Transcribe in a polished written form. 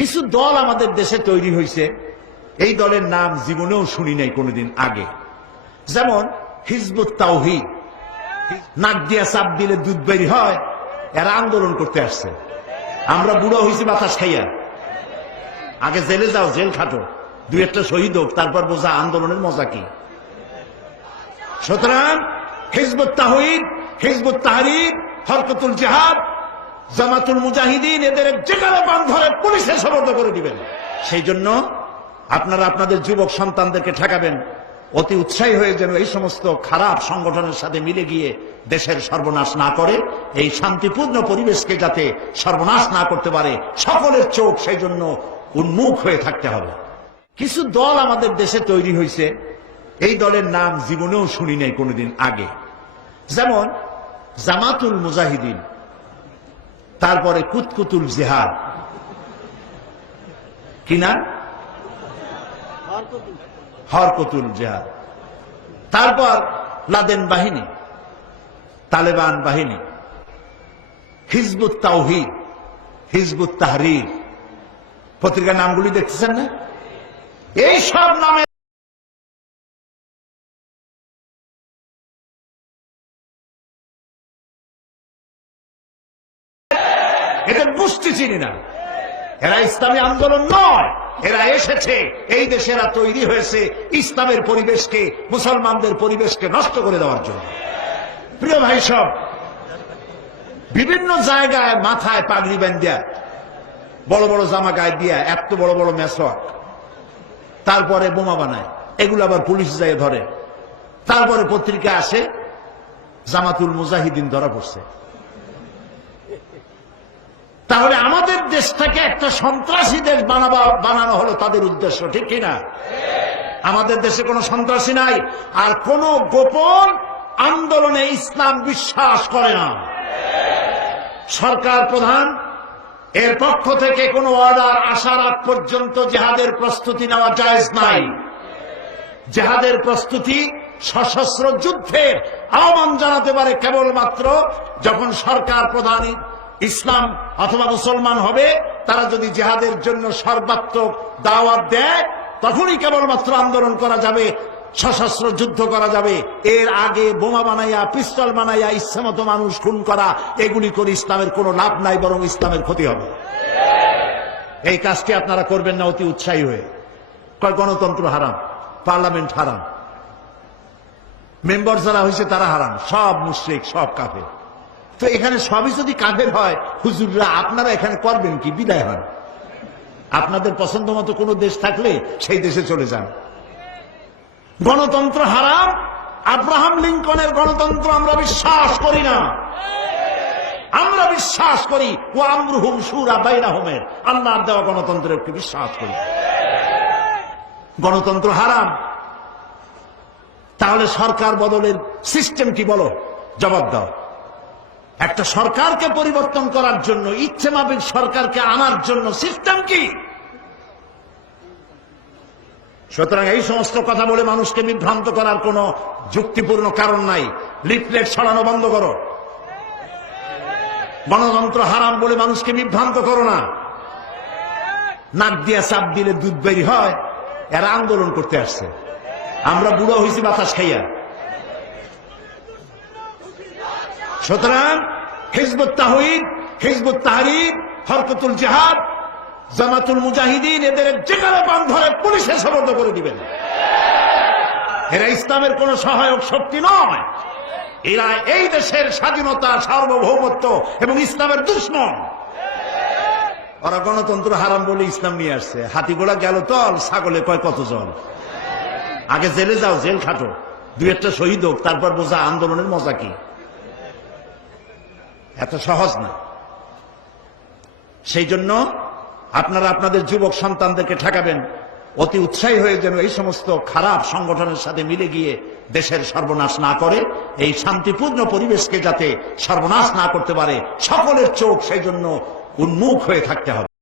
কিছু দল আমাদের দেশে তৈরি হয়েছে, এই দলের নাম জীবনেও শুনি নাই কোনোদিন আগে। যেমন হিজবুত তাওহীদ, নাক দিয়া চাপ দিলে দুধ বেরি হয়, এরা আন্দোলন করতে আসছে। আমরা বুড়ো হয়েছি বাতাস খাইয়া, আগে জেলে যাও, জেল খাটো, দুই একটা শহীদ হোক, তারপর বোঝা আন্দোলনের মজা কি। সুতরাং হিজবুত তাওহীদ, হিজবুত তাহরীর, হরকতুল জিহাদ, জামাতুল মুজাহিদিন, এদের যেখানে বান ধরে পুলিশে সোপর্দ করে দিবেন। সেই জন্য আপনারা আপনাদের যুবক সন্তানদেরকে ঠেকাবেন, অতি উৎসাহী হয়ে যেন এই সমস্ত খারাপ সংগঠনের সাথে মিলে গিয়ে দেশের সর্বনাশ না করে, এই শান্তিপূর্ণ পরিবেশকে যাতে সর্বনাশ না করতে পারে, সকলের চোখ সেই জন্য উন্মুখ হয়ে থাকতে হবে। কিছু দল আমাদের দেশে তৈরি হয়েছে, এই দলের নাম জীবনেও শুনি নাই কোনোদিন আগে। যেমন জামাতুল মুজাহিদিন, তারপরে কুতকুতুল জিহাদ, কি না, হরকতুল জিহাদ, তারপর লাদেন বাহিনী, তালেবান বাহিনী, হিজবুত তাওহীদ, হিজবুত তাহরীর, পত্রিকার নামগুলি দেখতেছেন না? এই সব নামে এদের গোষ্ঠী চিনি না, এরা ইসলামী আন্দোলন নয়, এরা এসেছে এই দেশে, এরা তৈরি হয়েছে ইসলামের পরিবেশকে, মুসলমানদের পরিবেশকে নষ্ট করে দেওয়ার জন্য। প্রিয় ভাই সব, বিভিন্ন জায়গায় মাথায় পাগড়ি বাঁধিয়া, বড় বড় জামা গায়ে দিয়া, এত বড় বড় মেসওয়াক, তারপরে বোমা বানায়, এগুলো আবার পুলিশ যায় ধরে, তারপরে পত্রিকা আসে জামাতুল মুজাহিদিন ধরা পড়ছে। তাহলে আমাদের দেশটাকে একটা সন্ত্রাসী দেশ বানানো হলো তাদের উদ্দেশ্য, ঠিক কিনা? আমাদের দেশে কোনো সন্ত্রাসী নাই, আর কোন গোপন আন্দোলনে ইসলাম বিশ্বাস করে না। সরকার প্রধান এর পক্ষ থেকে কোনো অর্ডার আসার আগ পর্যন্ত জিহাদের প্রস্তুতি নেওয়া জায়েজ নাই। জিহাদের প্রস্তুতি সশস্ত্র যুদ্ধের আহ্বান জানাতে পারে কেবলমাত্র যখন সরকার প্রধান ইসলাম অথবা মুসলমান হবে, তারা যদি জিহাদের জন্য সর্বাত্মক দাওয়াত দেয়, তখনই কেবলমাত্র আন্দোলন করা যাবে, সশস্ত্র যুদ্ধ করা যাবে। এর আগে বোমা বানাইয়া, পিস্তল বানাইয়া ইচ্ছামতো মানুষ খুন করা, এগুলি করে ইসলামের কোনো লাভ নাই, বরং ইসলামের ক্ষতি হবে। এই কাজটি আপনারা করবেন না অতি উৎসাহী হয়ে। কয় গণতন্ত্র হারাম, পার্লামেন্ট হারাম, মেম্বার যারা হয়েছে তারা হারাম, সব মুশরিক, সব কাফের। তো এখানে সবই যদি কাফের হয়, হুজুররা আপনারা এখানে করবেন কি? বিদায় হন। আপনাদের পছন্দ মতো কোনো দেশ থাকলে সেই দেশে চলে যান। গণতন্ত্র হারাম, আব্রাহাম লিঙ্কনের গণতন্ত্র আমরা বিশ্বাস করি না। আমরা বিশ্বাস করি ও আমরুহুম শুরা বাইনাহুমের, আল্লাহর দেওয়া গণতন্ত্রের বিশ্বাস করি। গণতন্ত্র হারাম, তাহলে সরকার বদলের সিস্টেম কি বলো? জবাব দাও। একটা সরকারকে পরিবর্তন করার জন্য, ইচ্ছে মাফিক সরকারকে আনার জন্য সিস্টেম কি? সুতরাং এই সমস্ত কথা বলে মানুষকে বিভ্রান্ত করার কোন যুক্তিপূর্ণ কারণ নাই। লিফলেট ছড়ানো বন্ধ করো। গণতন্ত্র হারাম বলে মানুষকে বিভ্রান্ত করো না। নাক দিয়া চাপ দিলে দুধ বেরি হয়, এরা আন্দোলন করতে আসছে। আমরা বুড়ো হয়েছি বাতাস খাইয়া। সুতরাং হিজবুত তাওহীদ, হিজবুত তাহরীর, হরকতুল জিহাদ, জামাতুল মুজাহিদিন, এদের যেখানে বান ধরে পুলিশে সোপর্দ করে দিবেন। এরা ইসলামের কোন সহায়ক শক্তি নয়, এরা এই দেশের স্বাধীনতা, সার্বভৌমত্ব এবং ইসলামের দুশমন। ওরা গণতন্ত্র হারাম বলে ইসলাম নিয়ে আসছে। হাতি ঘোড়া গেল তল, ছাগলে কয় কত জল। আগে জেলে যাও, জেল খাটো, দুই একটা শহীদ হোক, তারপর বোঝা আন্দোলনের মজা কি। এত সহজ না। সেই জন্য আপনারা আপনাদের যুবক সন্তানদেরকে ঠেকাবেন, অতি উৎসাহী হয়ে যেন এই সমস্ত খারাপ সংগঠনের সাথে মিলে গিয়ে দেশের সর্বনাশ না করে, এই শান্তিপূর্ণ পরিবেশকে যাতে সর্বনাশ না করতে পারে, সকলের চোখ সেই জন্য উন্মুখ হয়ে থাকতে হবে।